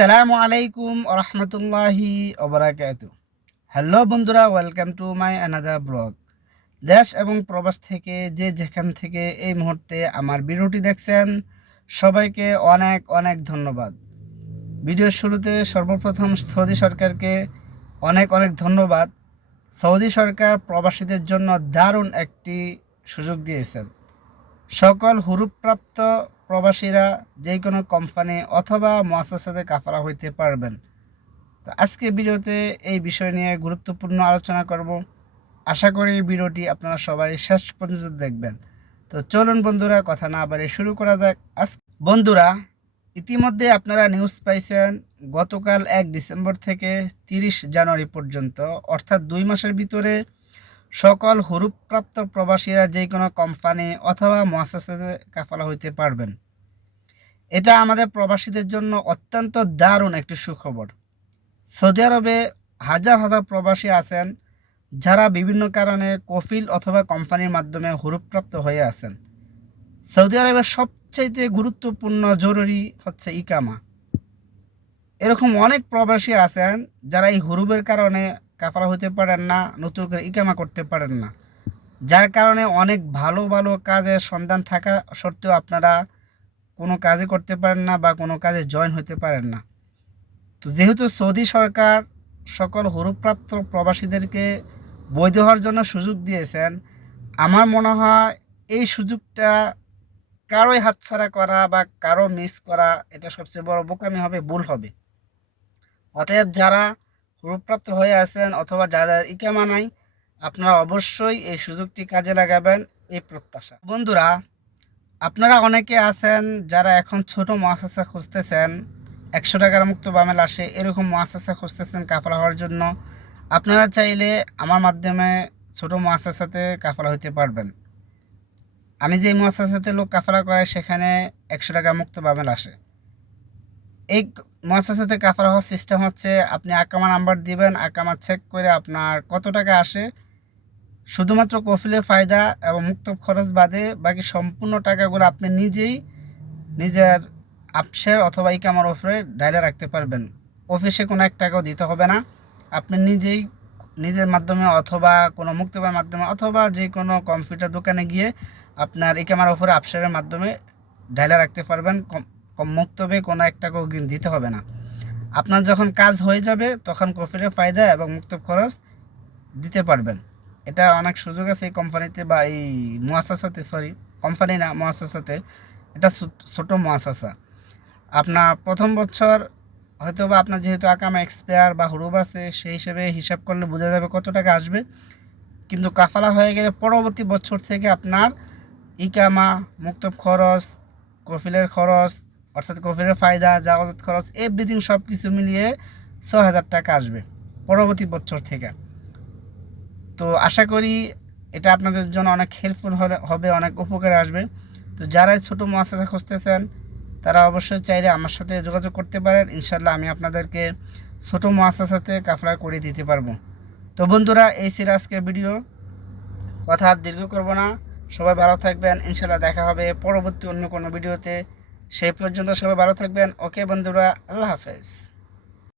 আসসালামু আলাইকুম রহমতুল্লাহি ওবরাকাতু। হ্যালো বন্ধুরা, welcome to my another blog. দেশ এবং প্রবাস থেকে যে যেখান থেকে এই মুহূর্তে আমার ভিডিওটি দেখছেন, সবাইকে অনেক অনেক ধন্যবাদ। ভিডিওর শুরুতে সর্বপ্রথম সৌদি সরকারকে অনেক অনেক ধন্যবাদ। সৌদি সরকার প্রবাসীদের জন্য দারুণ একটি সুযোগ দিয়েছেন। সকল হুরুপ্রাপ্ত প্রবাসীরা যে কোনো কোম্পানি অথবা মুআসাসাতে কাফালা হইতে পারবেন। তো আজকে ভিডিওতে এই বিষয় নিয়ে গুরুত্বপূর্ণ আলোচনা করব। আশা করি এই ভিডিওটি আপনারা সবাই শেষ পর্যন্ত দেখবেন। তো চলুন বন্ধুরা, কথা না বাড়িয়ে শুরু করা যাক। বন্ধুরা, ইতিমধ্যে আপনারা নিউজ পাইছেন, গতকাল 1 ডিসেম্বর থেকে 30 জানুয়ারি পর্যন্ত, অর্থাৎ 2 মাসের ভিতরে সকল হুরুপ্রাপ্ত প্রবাসীরা যে কোনো কোম্পানি অথবা মুআসাসাতে কাফালা হইতে পারবেন। এটা আমাদের প্রবাসীদের জন্য অত্যন্ত দারুণ একটি সুখবর। সৌদি আরবে হাজার হাজার প্রবাসী আছেন যারা বিভিন্ন কারণে কফিল অথবা কোম্পানির মাধ্যমে হুরুপ্রাপ্ত হয়ে আছেন। সৌদি আরবের সবচাইতে গুরুত্বপূর্ণ জরুরি হচ্ছে ইকামা। এরকম অনেক প্রবাসী আছেন যারা এই হুরুপের কারণে কাফালা হতে পারেন না, নতুন করে ইকামা করতে পারেন না, যার কারণে অনেক ভালো ভালো কাজের সন্ধান থাকা সত্ত্বেও আপনারা কোনো কাজই করতে পারেন না বা কোনো কাজে জয়েন হতে পারেন না। তো যেহেতু সৌদি সরকার সকল হুরুপ্রাপ্ত প্রবাসীদেরকে বৈধ হওয়ার জন্য সুযোগ দিয়েছেন, আমার মনে হয় এই সুযোগটা কারোই হাতছাড়া করা বা কারো মিস করা এটা সবচেয়ে বড় বোকামি হবে, ভুল হবে। অতএব যারা হুরুপ্রাপ্ত হয়ে আছেন অথবা যাদের ইকামা নাই, আপনারা অবশ্যই এই সুযোগটি কাজে লাগাবেন, এই প্রত্যাশা। বন্ধুরা, আপনারা অনেকে আছেন যারা এখন ছোট মুআসাসা খুঁজতেছেন, 100 টাকার মুক্ত বামেল আসে এরকম মুআসাসা খুঁজতেছেন কাফালা হওয়ার জন্য। আপনারা চাইলে আমার মাধ্যমে ছোট মুআসাসাতে কাফালা হতে পারবেন। আমি যে মুআসাসাতে লোক কাফালা করাই সেখানে 100 টাকা মুক্ত বামেল আসে। এই মুআসাসাতে কাফালা হওয়ার সিস্টেম হচ্ছে, আপনি আকামা নাম্বার দিবেন, আকামা চেক করে আপনার কত টাকা আসে, শুধুমাত্র কফিলের ফায়দা এবং মুক্ত খরচ বাদে বাকি সম্পূর্ণ টাকাগুলো আপনি নিজেই নিজের আপসের অথবা ইকামার উপরে ডাইলে রাখতে পারবেন। অফিসে কোনো 1 টাকাও দিতে হবে না। আপনি নিজেই নিজের মাধ্যমে অথবা কোনো মুক্তবের মাধ্যমে অথবা যে কোনো কম্পিউটার দোকানে গিয়ে আপনার ইকামার উপরে আপসের মাধ্যমে ডাইলে রাখতে পারবেন। মুক্তবে কোনো 1 টাকাও দিতে হবে না। আপনার যখন কাজ হয়ে যাবে তখন কফিলের ফায়দা এবং মুক্ত খরচ দিতে পারবেন। এটা অনেক সুযোগ আছে এই কোম্পানিতে বা এই মুআসাসাতে, সরি কোম্পানি না, মুআসাসাতে। এটা ছোট মুআসাসা। আপনার প্রথম বছর হয়তো বা আপনার যেহেতু আকামা এক্সপায়ার বা হুরুপ আছে, সেই হিসেবে হিসাব করলে বোঝা যাবে কত টাকা আসবে। কিন্তু কাফালা হয়ে গেলে পরবর্তী বছর থেকে আপনার ইকামা, মুক্তব খরচ, কফিলের খরচ অর্থাৎ কফিলের ফায়দা, জাওয়াজাত খরচ, এভরিথিং সব কিছু মিলিয়ে 6,000 টাকা আসবে পরবর্তী বছর থেকে। তো আশা করি এটা আপনাদের জন্য অনেক হেল্পফুল হবে, অনেক উপকারে আসবে। তো যারা ছোটো মুআসাসা খুঁজতেছেন তারা অবশ্যই চাইলে আমার সাথে যোগাযোগ করতে পারেন। ইনশাল্লাহ আমি আপনাদেরকে ছোটো মুআসাসাতে কাফালা করে দিতে পারবো। তো বন্ধুরা, এই ছিল আজকের ভিডিও, কথা আর দীর্ঘ করব না। সবাই ভালো থাকবেন, ইনশাল্লাহ দেখা হবে পরবর্তী অন্য কোনো ভিডিওতে। সেই পর্যন্ত সবাই ভালো থাকবেন। ওকে বন্ধুরা, আল্লাহ হাফেজ।